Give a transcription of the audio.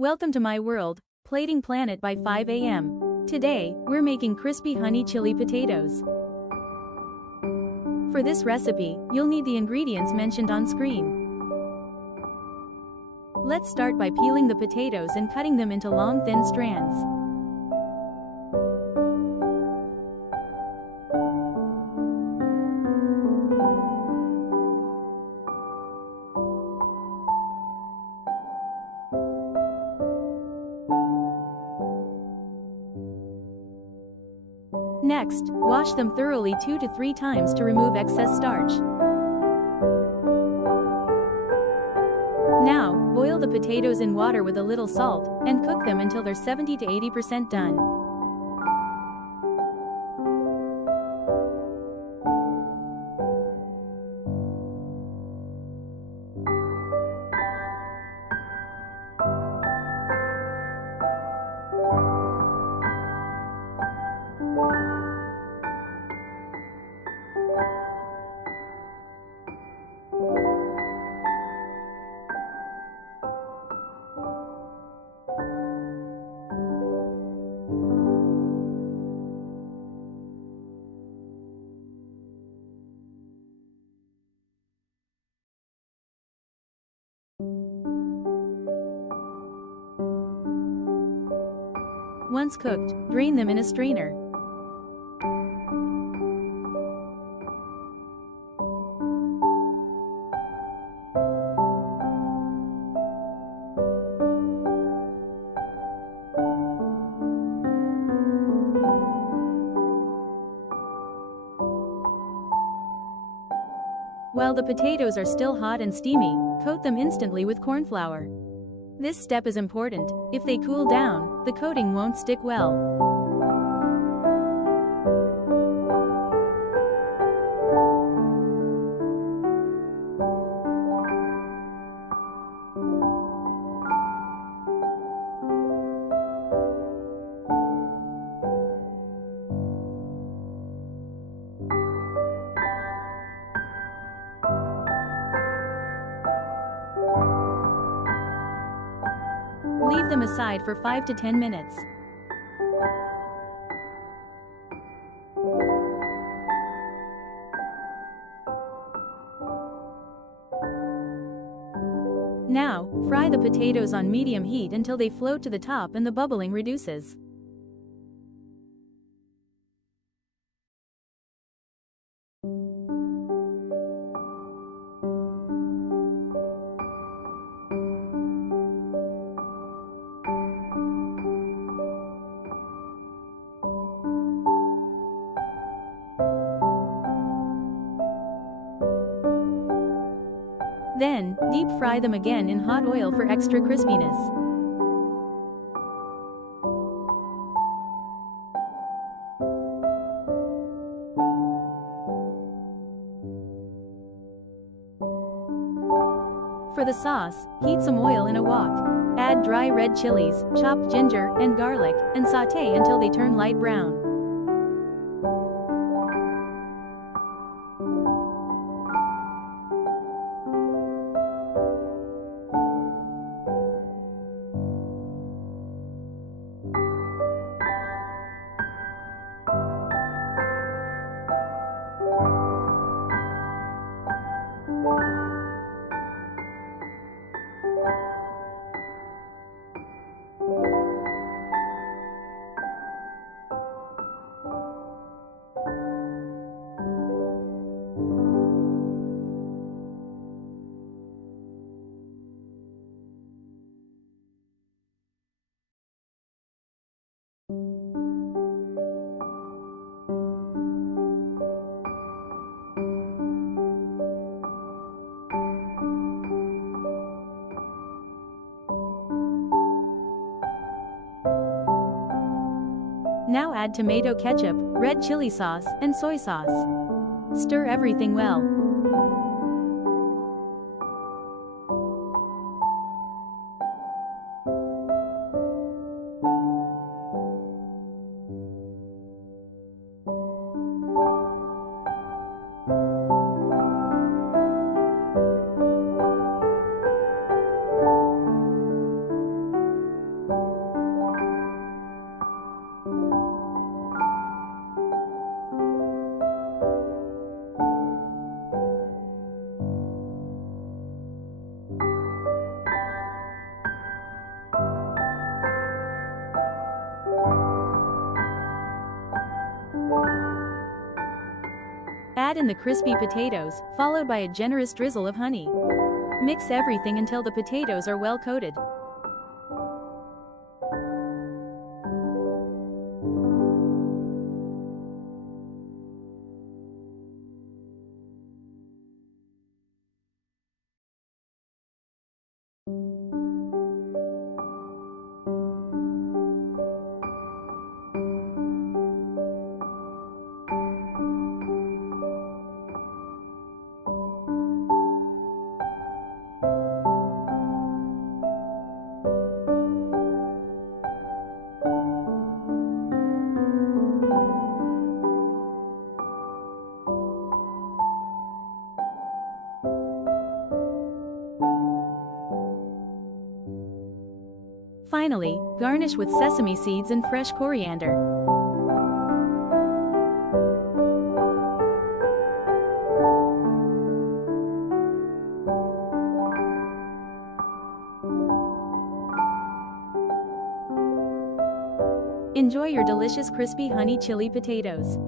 Welcome to my world, Plating Planet by 5 a.m. Today, we're making crispy honey chili potatoes. For this recipe, you'll need the ingredients mentioned on screen. Let's start by peeling the potatoes and cutting them into long thin strands. Next, wash them thoroughly 2 to 3 times to remove excess starch. Now, boil the potatoes in water with a little salt, and cook them until they're 70 to 80% done. Once cooked, drain them in a strainer. While the potatoes are still hot and steamy, coat them instantly with cornflour. This step is important. If they cool down, the coating won't stick well. Leave them aside for 5 to 10 minutes. Now, fry the potatoes on medium heat until they float to the top and the bubbling reduces. Then, deep fry them again in hot oil for extra crispiness. For the sauce, heat some oil in a wok. Add dry red chilies, chopped ginger, and garlic, and sauté until they turn light brown. Now add tomato ketchup, red chili sauce, and soy sauce. Stir everything well. Add in the crispy potatoes, followed by a generous drizzle of honey. Mix everything until the potatoes are well coated. Finally, garnish with sesame seeds and fresh coriander. Enjoy your delicious crispy honey chili potatoes.